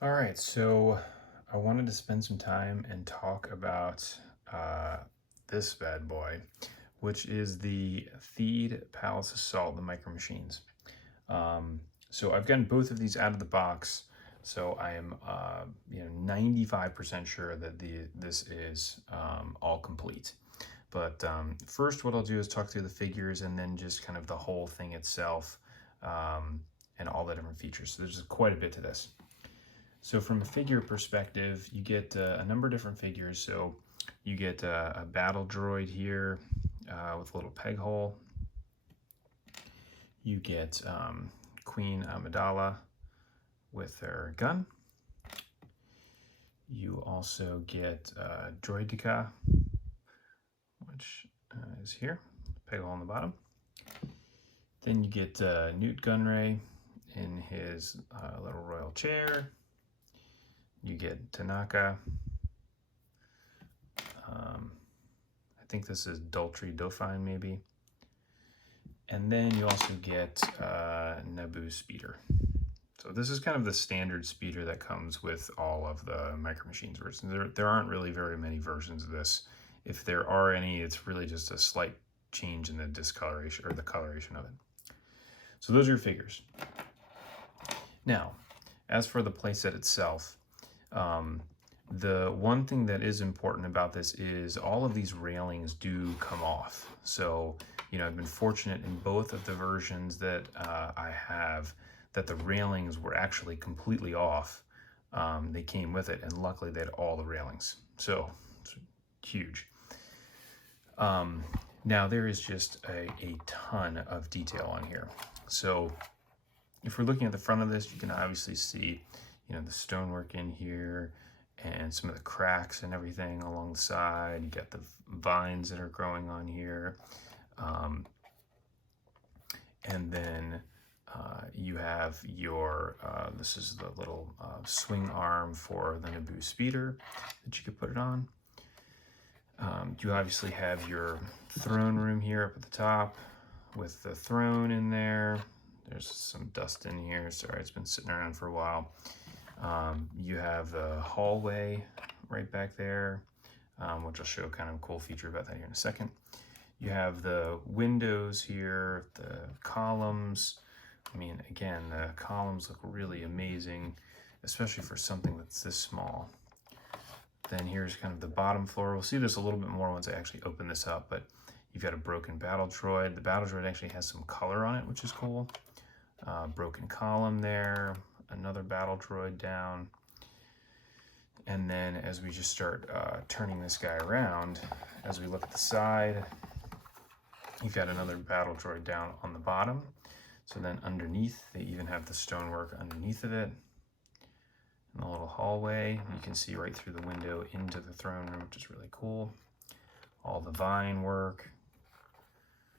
All right, so I wanted to spend some time and talk about uh, this bad boy, which is the Feed Palace Assault, the Micro Machines. So I've gotten both of these out of the box, so I am 95% sure that this is all complete. But first, what I'll do is talk through the figures and then just kind of the whole thing itself and all the different features. So there's quite a bit to this. So from a figure perspective, you get a number of different figures. So you get a battle droid here with a little peg hole. You get Queen Amidala with her gun. You also get Droideka, which is here, peg hole on the bottom. Then you get Newt Gunray in his little royal chair. You get Tanaka. I think this is Dultry Dauphine, maybe. And then you also get Naboo Speeder. So this is kind of the standard speeder that comes with all of the Micro Machines versions. There aren't really very many versions of this. If there are any, it's really just a slight change in the discoloration or the coloration of it. So those are your figures. Now, as for the playset itself, the one thing that is important about this is all of these railings do come off. So, I've been fortunate in both of the versions that I have that the railings were actually completely off. They came with it, and luckily they had all the railings. So, it's huge. Now, there is just a ton of detail on here. So, if we're looking at the front of this, you can obviously see, the stonework in here and some of the cracks and everything along the side. You got the vines that are growing on here. And then you have your, this is the little swing arm for the Naboo Speeder that you could put it on. You obviously have your throne room here up at the top with the throne in there. There's some dust in here. Sorry, it's been sitting around for a while. You have the hallway right back there, which I'll show kind of a cool feature about that here in a second. You have the windows here, the columns. I mean, again, the columns look really amazing, especially for something that's this small. Then here's kind of the bottom floor. We'll see this a little bit more once I actually open this up, but you've got a broken battle droid. The battle droid actually has some color on it, which is cool. Broken column there, another battle droid down. And then as we just start turning this guy around, as we look at the side, you've got another battle droid down on the bottom. So then underneath, they even have the stonework underneath of it. In the little hallway, you can see right through the window into the throne room, which is really cool. All the vine work.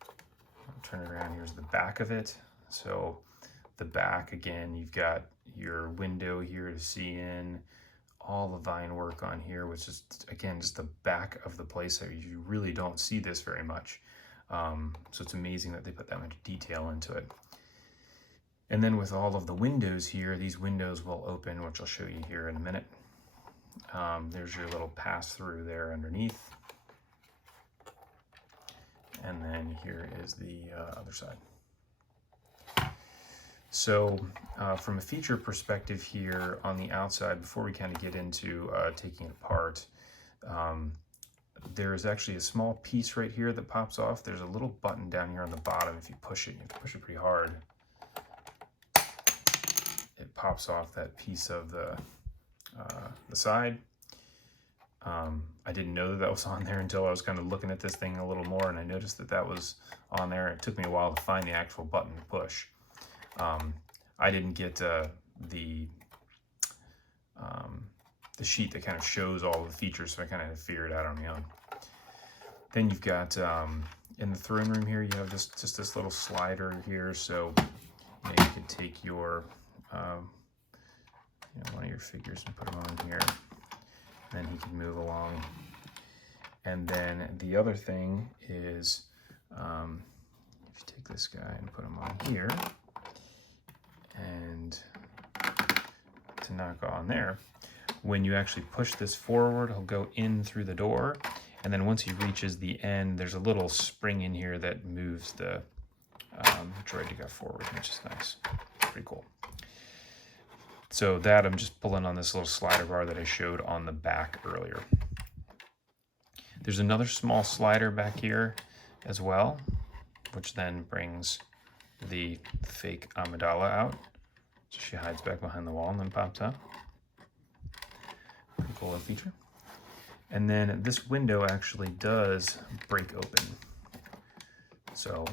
I'll turn it around, here's the back of it. So the back, again, you've got your window here to see in, all the vine work on here, which is, again, just the back of the playset. You really don't see this very much. So it's amazing that they put that much detail into it. And then with all of the windows here, these windows will open, which I'll show you here in a minute. There's your little pass-through there underneath. And then here is the other side. So from a feature perspective here on the outside, before we kind of get into taking it apart, there is actually a small piece right here that pops off. There's a little button down here on the bottom. If you push it, you have to push it pretty hard. It pops off that piece of the side. I didn't know that was on there until I was kind of looking at this thing a little more, and I noticed that that was on there. It took me a while to find the actual button to push. I didn't get the sheet that kind of shows all the features, so I kind of had to figure it out on my own. Then you've got in the throne room here, you have just this little slider here, so you can take your one of your figures and put them on here. Then he can move along. And then the other thing is, if you take this guy and put him on here, and to knock on there. When you actually push this forward, he'll go in through the door. And then once he reaches the end, there's a little spring in here that moves the droid to go forward, which is nice. Pretty cool. So that I'm just pulling on this little slider bar that I showed on the back earlier. There's another small slider back here as well, which then brings the fake Amidala out. So she hides back behind the wall and then pops up. Pretty cool little feature. And then this window actually does break open. So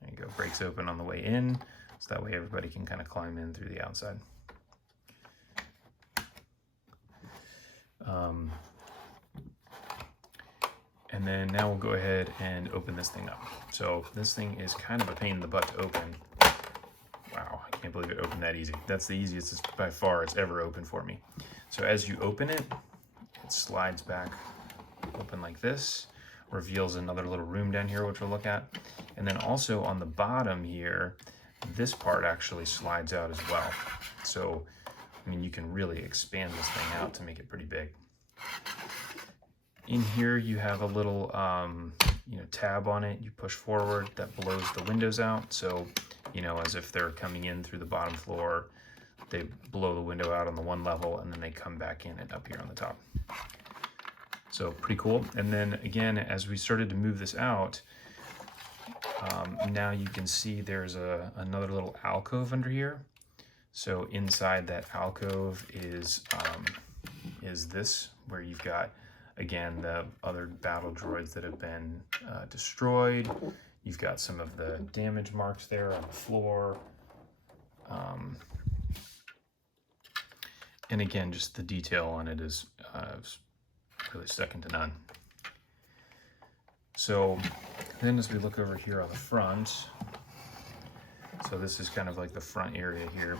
there you go, breaks open on the way in. So that way everybody can kind of climb in through the outside. And then now we'll go ahead and open this thing up. So this thing is kind of a pain in the butt to open. Wow, I can't believe it opened that easy. That's the easiest by far it's ever opened for me. So as you open it, it slides back open like this, reveals another little room down here, which we'll look at. And then also on the bottom here, this part actually slides out as well. So, I mean, you can really expand this thing out to make it pretty big. In here, you have a little, tab on it. You push forward, that blows the windows out. So, as if they're coming in through the bottom floor, they blow the window out on the one level, and then they come back in and up here on the top. So pretty cool. And then again, as we started to move this out, now you can see there's another little alcove under here. So inside that alcove is this, where you've got, again, the other battle droids that have been destroyed. You've got some of the damage marks there on the floor. And again, just the detail on it is really second to none. So then as we look over here on the front, so this is kind of like the front area here.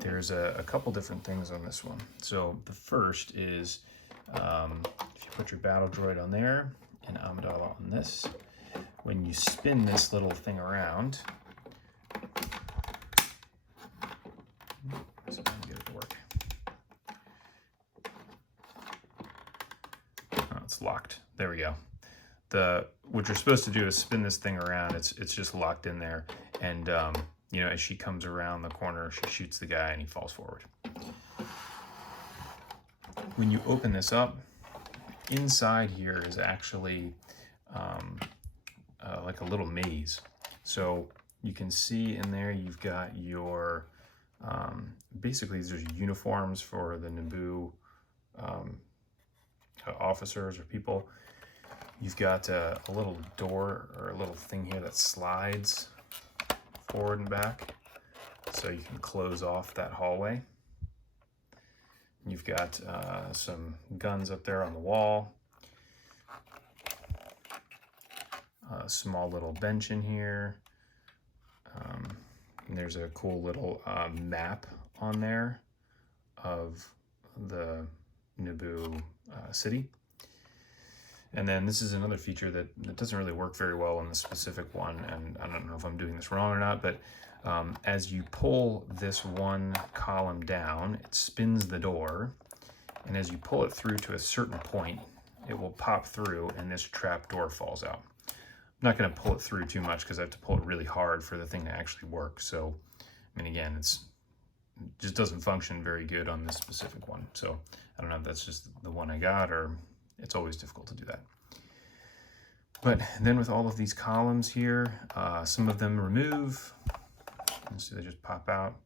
There's a couple different things on this one. So the first is if you put your battle droid on there and Amidala on this, when you spin this little thing around, so I'm gonna get it to work. Oh, it's locked. There we go. What you're supposed to do is spin this thing around. It's just locked in there, and as she comes around the corner, she shoots the guy and he falls forward. When you open this up, inside here is actually like a little maze. So you can see in there you've got your basically there's uniforms for the Naboo officers or people. You've got a little door or a little thing here that slides forward and back, so you can close off that hallway. You've got some guns up there on the wall. A small little bench in here. And there's a cool little map on there of the Naboo city. And then this is another feature that doesn't really work very well in the specific one, and I don't know if I'm doing this wrong or not, but as you pull this one column down, it spins the door, and as you pull it through to a certain point, it will pop through and this trap door falls out. I'm not going to pull it through too much because I have to pull it really hard for the thing to actually work. So, I mean, again, it just doesn't function very good on this specific one. So I don't know if that's just the one I got, or it's always difficult to do that. But then with all of these columns here, some of them remove, and so they just pop out.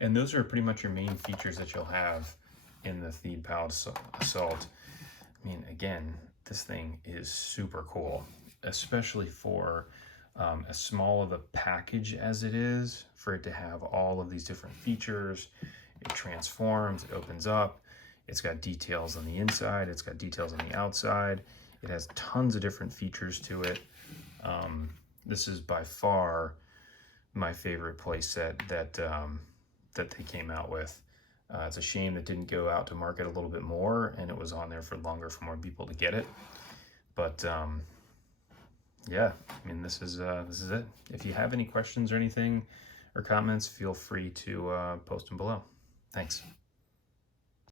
And those are pretty much your main features that you'll have in the Theed Pal Assault. I mean, again, this thing is super cool, especially for as small of a package as it is, for it to have all of these different features. It transforms, it opens up, it's got details on the inside, it's got details on the outside, it has tons of different features to it. This is by far my favorite playset that they came out with. It's a shame it didn't go out to market a little bit more and it was on there for longer for more people to get it. But yeah, I mean, this is it. If you have any questions or anything or comments, feel free to post them below. Thanks.